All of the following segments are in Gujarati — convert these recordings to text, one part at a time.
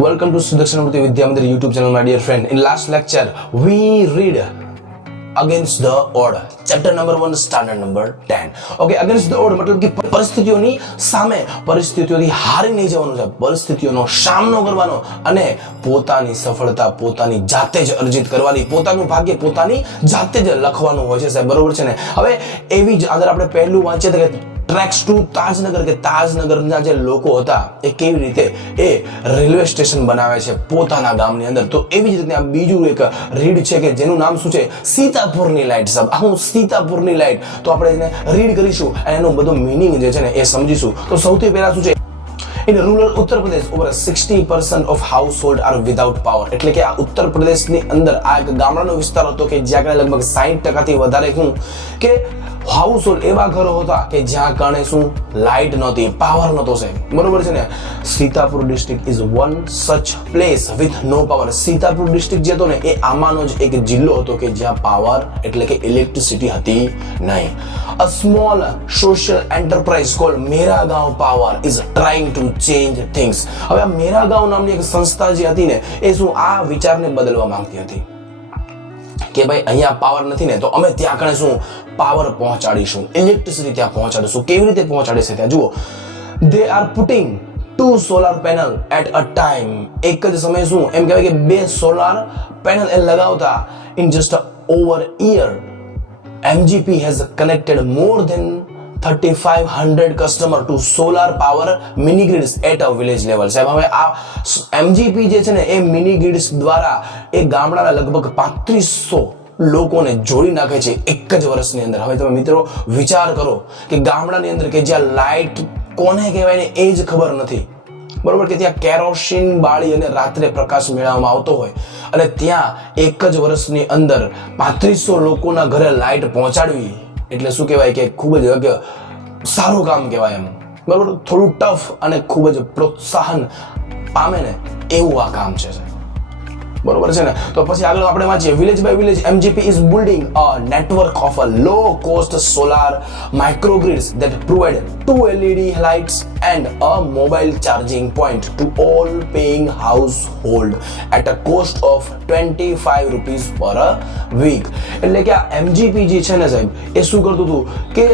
Welcome to Sudakshanamurti Vidya Mandir YouTube channel, my dear friend. In last lecture, we read against the order. Chapter number 1, standard number 10. Okay, against the order मतलब कि પરિસ્થિતિઓની સામે પરિસ્થિતિઓથી હારી નહીં જવાનું છે, પરિસ્થિતિઓનો સામનો કરવાનો અને પોતાની સફળતા પોતાની જાતે જ અર્જિત કરવાની, પોતાનું ભાગ્ય પોતાની જાતે જ લખવાનું હોય છે સાહેબ, બરોબર છે ને. હવે એવી જ આગળ આપણે પહેલું વાંચીએ તો કે ટ્રેક્સ ટુ તાજનગર કે તાજનગરના જે લોકો હતા એ કેવી રીતે એ રેલવે સ્ટેશન બનાવે છે પોતાના ગામની અંદર. તો એવી જ રીતે આ બીજું એક રીડ છે કે જેનું નામ શું છે, સીતાપુરની લાઈટ. સાહેબ આ હું સીતાપુરની લાઈટ, તો આપણે એને રીડ કરીશું અને એનો બધો મીનિંગ જે છે ને એ સમજીશું. તો સૌથી પહેલા શું છે, In rural Uttar Pradesh, over 60% of households are without power. એટલે કે આ ઉત્તર પ્રદેશની અંદર આ એક ગામડાનો વિસ્તાર હતો કે જ્યાં લગભગ 60% થી વધારે શું કે હાઉસહોલ્ડ એવા ઘરો હતા કે જ્યાં કારણે શું લાઇટ નહોતી, પાવર નહોતો સાહેબ, બરોબર છે ને. Sitapur district is one such place with no power. Sitapur district જે હતો ને એ આમાંનો જ એક જિલ્લો હતો કે જ્યાં પાવર એટલે કે ઇલેક્ટ્રિસિટી હતી નહીં. A small social enterprise called Mera Gaon Power is trying to change things. હવે આ મેરા ગાંવ નામની એક સંસ્થા જે હતી ને એ શું આ વિચારને બદલવા માંગતી હતી કે ભાઈ અહીંયા પાવર નથી ને તો અમે ત્યાં કણે શું પાવર પહોંચાડીશું, ઇલેક્ટ્રિસિટી ત્યાં પહોંચાડીશું. કેવી રીતે પહોંચાડે છે ત્યાં જુઓ, they are putting 2 solar panel at a time. એક જ સમયે શું એમ કહેવાય કે 2 સોલાર પેનલ એ લગાવતા. in just over year MGP has connected more than 3500 customer to solar power mini grids at a village level. સાહેબ હવે આ MGP જે છે ને એ મિની ગ્રીડ્સ દ્વારા એ ગામડાના લગભગ 3500 લોકોને જોડી નાખે છે એક જ વર્ષની અંદર. હવે તમે મિત્રો વિચાર કરો કે ગામડાની અંદર કે જ્યાં લાઇટ કોને કહેવાય ને એ જ ખબર નથી, બરોબર, કે ત્યાં કેરોસીન બાળી અને રાત્રે પ્રકાશ મેળવવામાં આવતો હોય અને ત્યાં એક જ વર્ષની અંદર 3500 લોકોના ઘરે લાઇટ પહોંચાડવી એટલે શું કહેવાય કે ખૂબ જ સારું કામ કહેવાય એમ, બરોબર. થોડું ટફ અને ખૂબ જ પ્રોત્સાહન પામે ને એવું આ કામ છે, બરોબર છે ને. તો પછી આગળ આપણે વાંચીએ, village by village MGP is building a network of a low cost solar microgrids that provide 2 LED lights and a mobile charging point to all paying household at a cost of 25 rupees per a week. એટલે કે આ MGP જે છે ને સાહેબ એ શું કરતું હતું કે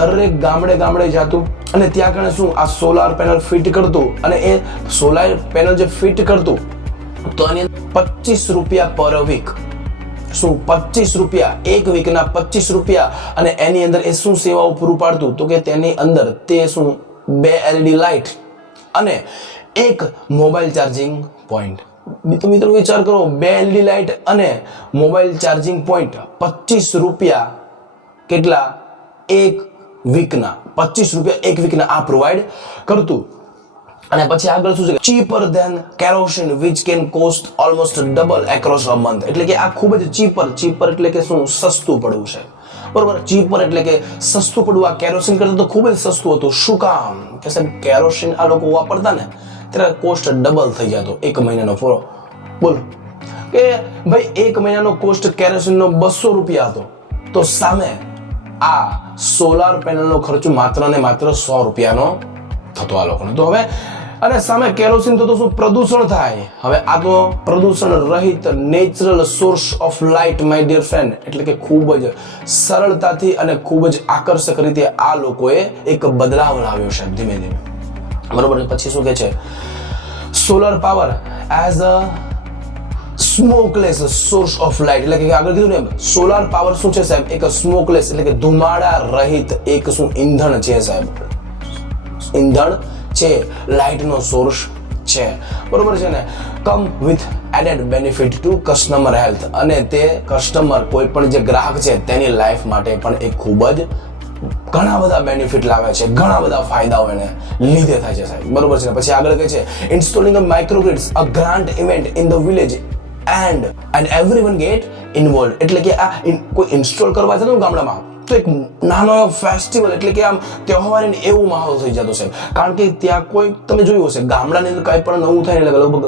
દરેક ગામડે જતું અને ત્યાં કણે શું આ સોલાર પેનલ ફિટ કરતું અને એ સોલાર પેનલ જે ફિટ કરતું તો આની 25 રૂપિયા પર વીક, શું 25 રૂપિયા એક વીકના 25 રૂપિયા, અને એની અંદર એ શું સેવાઓ પૂરું પાડતું તો કે તેની અંદર તે શું 2 LED લાઇટ અને એક મોબાઈલ ચાર્જિંગ પોઈન્ટ. મિત્રો વિચાર કરો, 2 LED લાઇટ અને મોબાઈલ ચાર્જિંગ પોઈન્ટ 25 રૂપિયા કેટલા એક વીકના, 25 રૂપિયા એક વીકના આ પ્રોવાઈડ કરતું. અને પછી આગળ શું છે, cheaper than kerosene which can cost almost double across a month. એટલે કે આ ખૂબ જ ચીપર એટલે કે શું સસ્તું પડવું છે, બરોબર. ચીપર એટલે કે સસ્તું પડવું. આ કેરોસીન કરતા તો ખૂબ જ સસ્તું હતું. શું કામ કે સાહેબ કેરોસીન આ લોકો વાપરતા ને ત્યારે કોસ્ટ ડબલ થઈ જતો એક મહિનાનો. બોલો કે ભાઈ એક મહિનાનો કોસ્ટ કેરોસીનનો 200 રૂપિયા હતો, તો સામે આ સોલાર પેનલનો ખર્ચ માત્ર ને માત્ર 100 રૂપિયાનો થતો આ લોકોને. તો હવે અને સામે કેરોસીન તો શું પ્રદૂષણ થાય. હવે આ તો પ્રદૂષણ રહિત natural source of light my dear friend, એટલે કે ખૂબ જ સરળતાથી અને ખૂબ જ આકર્ષક રીતે આ લોકોએ એક બદલાવ લાવ્યો છે ધીમે ધીમે, બરોબર. પછી શું કહે છે, solar power as a smokeless source of light. એટલે કે આગળ કીધું ને સોલાર પાવર શું છે સાહેબ, એક સ્મોકલેસ એટલે કે ધુમાડા રહિત એક શું ઈંધણ છે સાહેબ, ઈંધણ છે, લાઇટનો સોર્સ છે, બરોબર છે ને. Come with added benefit to customer health, અને તે કસ્ટમર કોઈ પણ જે ગ્રાહક છે તેની લાઈફ માટે પણ એ ખૂબ જ ઘણા બધા બેનિફિટ લાવે છે, ઘણા બધા ફાયદાઓ એને લીધે થાય છે સાહેબ, બરોબર છે ને. પછી આગળ કહે છે, installing a microgrids a grant event in the village and everyone get involved. એટલે કે આ કોઈ ઇન્સ્ટોલ કરવા જતો ગામડામાં તો એક નાનો ફેસ્ટિવલ એટલે કે આમ તહેવારનો એવો માહોલ થઈ જતો છે. કારણ કે ત્યાં કોઈ તમે જોયું હશે ગામડાની અંદર કંઈ પણ નવું થાય એટલે લગભગ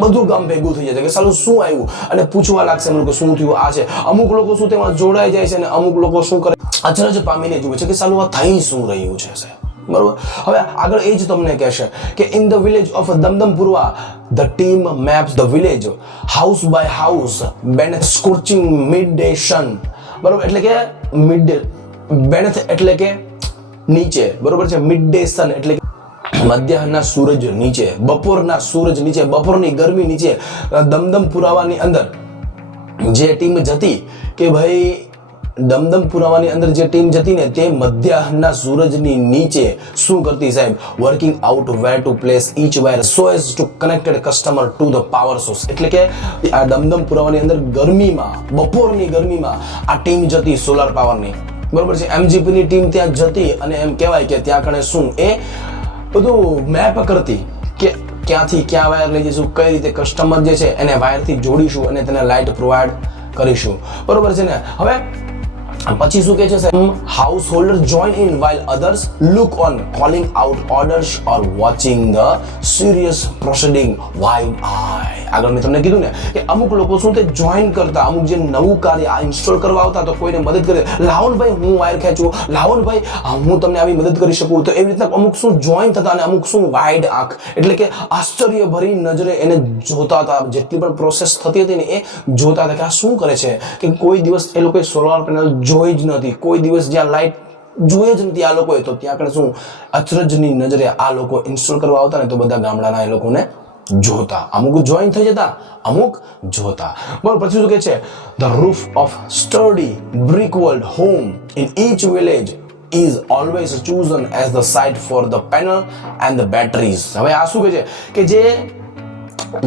બધું ગામ ભેગું થઈ જાય છે કે સાલું શું આવ્યું અને પૂછવા લાગશે એમ લોકો શું થયું આ છે. અમુક લોકો શું તેમાં જોડાઈ જાય છે અને અમુક લોકો શું કરે અચરજ પામીને જુએ છે કે સાલું આ થઈ શું રહ્યું છે સાહેબ, બરોબર. હવે આગળ એ જ તમને કહેશે કે in the village of Damdampurwa the team maps the village house by house beneath scorching midday sun. બરોબર, એટલે કે મિડ ડે બેનેથ એટલે કે નીચે, બરોબર છે. મિડ ડે સન એટલે મધ્યાહના સૂરજ નીચે, બપોરના સૂરજ નીચે, બપોરની ગરમી નીચે દમદમપુરાવાની અંદર જે ટીમ જતી કે ભાઈ દમદમપુરાવાની અંદર જે ટીમ જતી ને તે મધ્યાહના સૂરજની નીચે શું કરતી સાહેબ? Working out where to place each wire so as to connected customer to the power source. એટલે કે આ દમદમપુરાવાની અંદર ગરમીમાં, બપોરની ગરમીમાં આ ટીમ જતી સોલાર પાવરની, બરોબર છે. એમજીપી ની ટીમ ત્યાં જતી અને એમ કહેવાય કે ત્યાં કણે શું એ બધું મેપ કરતી કે ક્યાંથી ક્યાં વાયર લઈ જઈશું, કઈ રીતે કસ્ટમર જે છે એને વાયરથી જોડીશું અને તેને લાઇટ પ્રોવાઈડ કરીશું, બરોબર છે ને. હવે પછી શું કહે છે સાહેબ? Householder join in while others look on calling out orders or watching the serious proceeding wide eye. આગળ મેં તમને કીધું ને કે અમુક લોકો શું તે જોઈન કરતા, અમુક જે નવું કાર્ય આ ઇન્સ્ટોલ કરવા આવતા તો કોઈને મદદ કરે, લાવો ને ભાઈ હું વાયર ખેંચું, લાવો ને ભાઈ હું તમને આવી મદદ કરી શકું. તો એવી રીતના અમુક શું જોઈન થતા અને અમુક શું વાઇડ આંખ એટલે કે આશ્ચર્યભરી નજરે એને જોતા હતા. જેટલી પણ પ્રોસેસ થતી હતી ને એ જોતા હતા કે આ શું કરે છે, કે કોઈ દિવસ એ લોકોએ સોલાર પેનલ જોઈ જ નથી, કોઈ દિવસ જ્યાં લાઇટ જોઈએ જ નથી આ લોકોએ. તો ત્યાં આગળ શું અચરજની નજરે આ લોકો ઇન્સ્ટોલ કરવા આવતા ને તો બધા ગામડાના એ લોકોને જોતા, અમુક જોઈન થઈ જતા, અમુક જોતા. બરોબર. પછી શું કહે છે? The roof of sturdy brick walled home in each village is always chosen as the site for the panel and the batteries. હવે આ શું કહે છે કે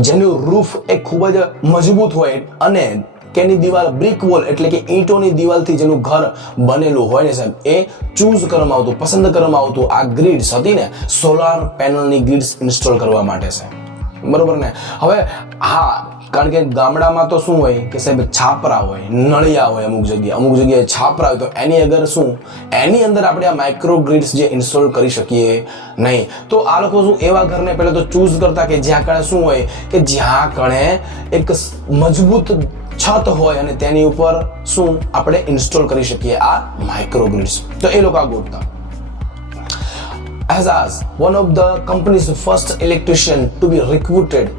જેનું રૂફ એ ખૂબ જ મજબૂત હોય અને કેની દિવાલ બ્રિક વોલ એટલે કે ઈંટોની દિવાલથી જેનું ઘર બનેલું હોય ને સાહેબ એ ચૂઝ કરવામાં આવતું, પસંદ કરવામાં આવતું આ ગ્રીડ્સ હતી ને સોલાર પેનલની ગ્રીડ્સ ઇન્સ્ટોલ કરવા માટે છે, બરોબર ને. હવે હા, કારણ કે ગામડામાં તો શું હોય કે સાહેબ છાપરા હોય, નળિયા હોય, અમુક જગ્યાએ છાપરા હોય, તો એની અગર શું એની અંદર આપણે આ માઇક્રો ગ્રીડ્સ જે ઇન્સ્ટોલ કરી શકીએ નહીં. તો આ લોકો શું એવા ઘરને પહેલા તો ચૂઝ કરતા કે જ્યાં કણે શું હોય કે જ્યાં કણે એક મજબૂત છત હોય અને તેની ઉપર શું આપણે ઇન્સ્ટોલ કરી શકીએ આ માઇક્રો ગ્રીડ્સ. તો એ લોકો આ ગોતતા. as one of the company's first electrician to be recruited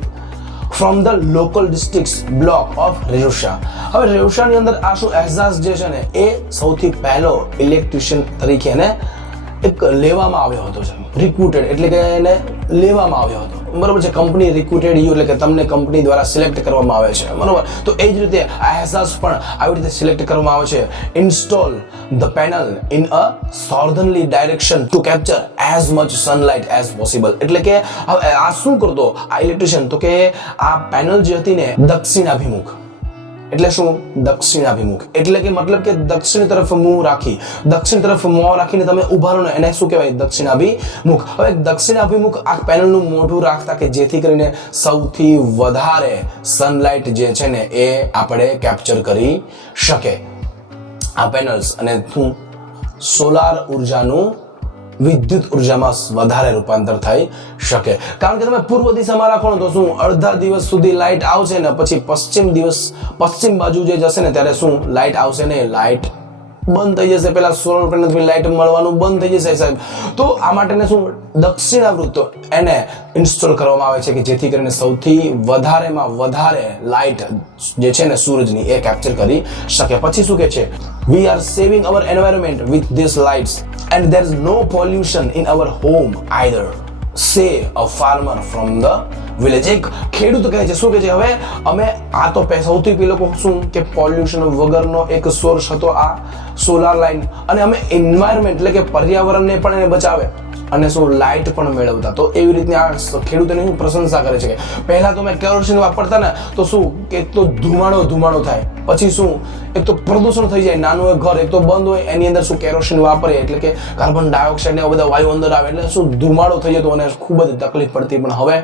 from the local districts block of Reusha. હવે રેવશાની અંદર આ શું એઝાઝ જે છે ને એ સૌથી પહેલો ઇલેક્ટ્રિશિયન તરીકે એને એક લેવામાં આવ્યો હતો છે. રિક્રુટેડ એટલે કે એને લેવામાં આવ્યો હતો, બરોબર છે. કંપની રિક્રુટેડ યુ એટલે કે તમને કંપની દ્વારા સિલેક્ટ કરવામાં આવે છે, બરોબર. તો એ જ રીતે આ એઝાઝ પણ આવી રીતે સિલેક્ટ કરવામાં આવે છે. Install the panel in a southernly direction to capture as much sunlight as possible. એટલે કે આ શું કરતો આ ઇલેક્ટ્રિશિયન? તો કે આ પેનલ જે હતી ને દક્ષિણાભિમુખ, એટલે શું દક્ષિણાભિમુખ એટલે કે મતલબ કે દક્ષિણ તરફ મુંહ રાખી, દક્ષિણ તરફ મોં રાખીને તમે ઉભા રહો ને એને શું કહેવાય? દક્ષિણાભિમુખ. હવે દક્ષિણાભિમુખ આ પેનલનું મોઢું રાખતા કે જેથી કરીને સૌથી વધારે સનલાઇટ જે છે ને એ આપણે કેપ્ચર કરી શકે આ પેનલ્સ અને શું સોલાર ઉર્જાનું વિદ્યુત ઉર્જામાં વધારે રૂપાંતર થઈ શકે. કારણ કે તમે પૂર્વ દિશામાં રાખો ને તો શું અડધા દિવસ સુધી લાઇટ આવશે ને પછી પશ્ચિમ બાજુ જે જશે ને ત્યારે શું લાઇટ આવશે ને લાઇટ બંધ થઈ જશે. પેલા સોલર પેનલથી લાઇટ મળવાનું બંધ થઈ જશે સાહેબ. તો આ માટે શું દક્ષિણાવૃત્ત એને ઇન્સ્ટોલ કરવામાં આવે છે કે જેથી કરીને સૌથી વધારેમાં વધારે લાઇટ જે છે ને સૂરજની એ કેપ્ચર કરી શકે. પછી શું કહે છે? we are saving our environment with these lights and there is no pollution in our home either, say a farmer from the village. એક ખેડૂત કહે છે, શું કહે છે? હવે અમે આ તો સૌથી પેલો શું કે પોલ્યુશન વગરનો એક સોર્સ હતો આ સોલાર લાઇન અને અમે એન્વાયરમેન્ટ એટલે કે પર્યાવરણને પણ એને બચાવે અને શું લાઇટ પણ મેળવતા. તો એવી રીતની આ ખેડૂતોની પ્રશંસા કરે છે કે પહેલા તો મેં કેરોસીન વાપરતા ને તો શું કે એક તો ધુમાડો થાય, પછી શું એક તો પ્રદૂષણ થઈ જાય, નાનું એક ઘર એક તો બંધ હોય એની અંદર શું કેરોસીન વાપરે એટલે કે કાર્બન ડાયોક્સાઇડ ને બધા વાયુ અંદર આવે એટલે શું ધુમાડો થઈ જતો અને ખૂબ જ તકલીફ પડતી. પણ હવે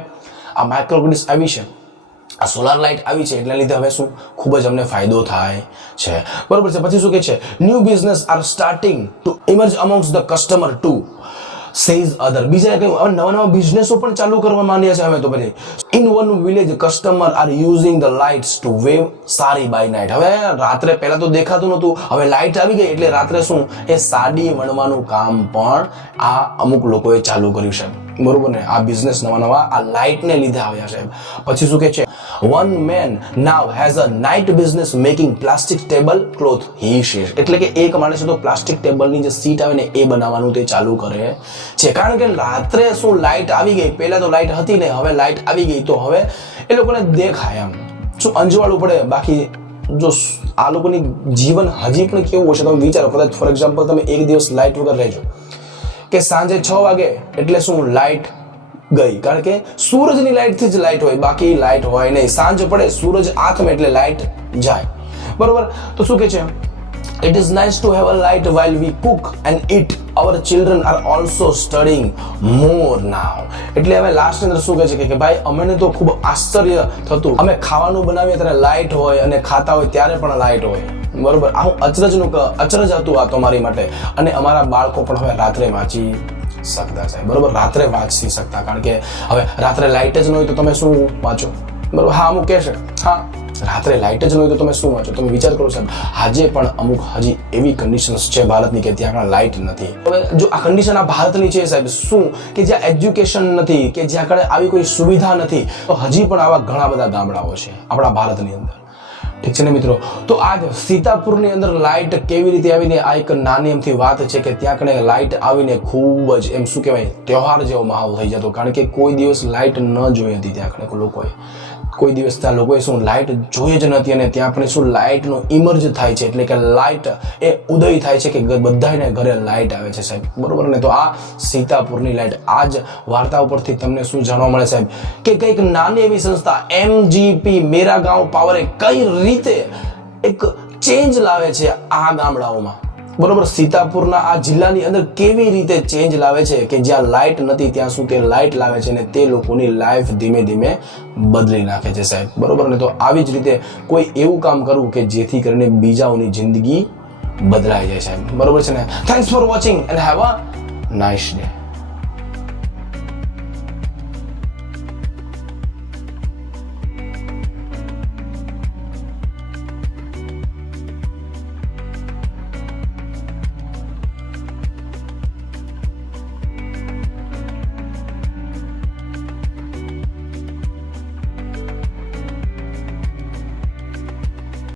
આ માઇક્રોગ્રીડ્સ આવી છે, આ સોલાર લાઇટ આવી છે એટલે લીધે હવે શું ખૂબ જ અમને ફાયદો થાય છે, બરોબર છે. પછી શું કહે છે? New business are starting to emerge amongst the customer to says other. બીજા કઈ હવે નવા નવા બિઝનેસો પણ ચાલુ કરવા માંડ્યા છે હવે તો પછી. In one village customer are using the lights to weave sari by night. હવે રાત્રે પહેલા તો દેખાતું નહોતું, હવે લાઇટ આવી ગઈ એટલે રાત્રે શું એ સાડી વણવાનું કામ પણ આ અમુક લોકોએ ચાલુ કર્યું છે. બરોબર ને, આ બિઝનેસ નવા નવા આ લાઇટને લીધે આવ્યા છે. પછી શું કે છે, one man now has a night business making plastic table cloth he share. એટલે કે એક માણસે તો પ્લાસ્ટિક ટેબલની જે સીટ આવે ને એ બનાવવાનું તે ચાલુ કરે છે. કારણ કે રાત્રે શું લાઇટ આવી ગઈ, પહેલા તો લાઇટ હતી ને, હવે લાઇટ આવી ગઈ તો હવે એ લોકોને દેખાય એમ શું અંજવાળું પડે. બાકી જો આ લોકોની જીવન હજી પણ કેવું હશે તમે વિચારો. કદાચ ફોર એક્ઝામ્પલ તમે એક દિવસ લાઇટ વગર રહેજો કે સાંજે 6 વાગે એટલે શું લાઇટ ગઈ, કારણ કે સૂરજની લાઇટથી જ લાઇટ હોય, બાકી લાઇટ હોય નહીં. સાંજ પડે સૂરજ આથમે એટલે લાઇટ જાય. બરોબર, તો શું કે છે, it is nice to have a light while we cook and eat. Our children are also studying more now. એટલે હવે લાસ્ટ અંદર શું કહે છે કે ભાઈ અમને તો ખૂબ આશ્ચર્ય થતું, અમે ખાવાનું બનાવીએ ત્યારે લાઇટ હોય અને ખાતા હોય ત્યારે પણ લાઇટ હોય. બરોબર, આ અચરજ હતું આ તો મારી માટે. અને અમારા બાળકો પણ હવે રાત્રે વાંચી શકતા છે. બરોબર, રાત્રે વાંચી શકતા, કારણ કે હવે રાત્રે લાઇટ જ ન હોય તો તમે શું વાંચો. બરોબર, હા અમુક કહેશે હા રાત્રે લાઇટ જ ન હોય તો તમે શું વાંચો. તમે વિચાર કરો સાહેબ, આજે પણ અમુક હજી એવી કન્ડિશન્સ છે ભારતની કે ત્યાં આગળ લાઇટ નથી. હવે જો આ કન્ડિશન આ ભારતની છે સાહેબ, શું કે જ્યાં એજ્યુકેશન નથી, કે જ્યાં આગળ આવી કોઈ સુવિધા નથી, તો હજી પણ આવા ઘણા બધા ગામડાઓ છે આપણા ભારતની અંદર. ઠીક છે ને મિત્રો, તો આજ સીતાપુરની અંદર લાઇટ કેવી રીતે આવીને આ એક નાની એમથી વાત છે કે ત્યાં કણે લાઇટ આવીને ખૂબ જ એમ શું કહેવાય તહેવાર જેવો માહોલ થઈ જતો. કારણ કે કોઈ દિવસ લાઇટ ન જોઈ હતી ત્યાં કણે લોકોએ, કોઈ દિવસ ત્યાં લોકોએ શું લાઇટ જોઈ જ નથી. અને ત્યાં પણ શું લાઇટનો ઇમર્જ થાય છે, એટલે કે લાઇટ એ ઉદય થાય છે કે બધાને ઘરે લાઇટ આવે છે સાહેબ. બરોબર ને, તો આ સીતાપુરની લાઇટ આ જ વાર્તા ઉપરથી તમને શું જાણવા મળે સાહેબ કે કંઈક નાની એવી સંસ્થા MGP મેરા ગાંવ પાવરે કઈ રીતે એક ચેન્જ લાવે છે આ ગામડાઓમાં. બરોબર, સીતાપુરના આ જિલ્લાની અંદર કેવી રીતે ચેન્જ લાવે છે કે જ્યાં લાઇટ નથી ત્યાં શું તે લાઇટ લાવે છે અને તે લોકોની લાઈફ ધીમે ધીમે બદલી નાખે છે સાહેબ. બરોબર ને, તો આવી જ રીતે કોઈ એવું કામ કરવું કે જેથી કરીને બીજાઓની જિંદગી બદલાઈ જાય સાહેબ. બરોબર છે ને. Thanks for watching and have a nice day.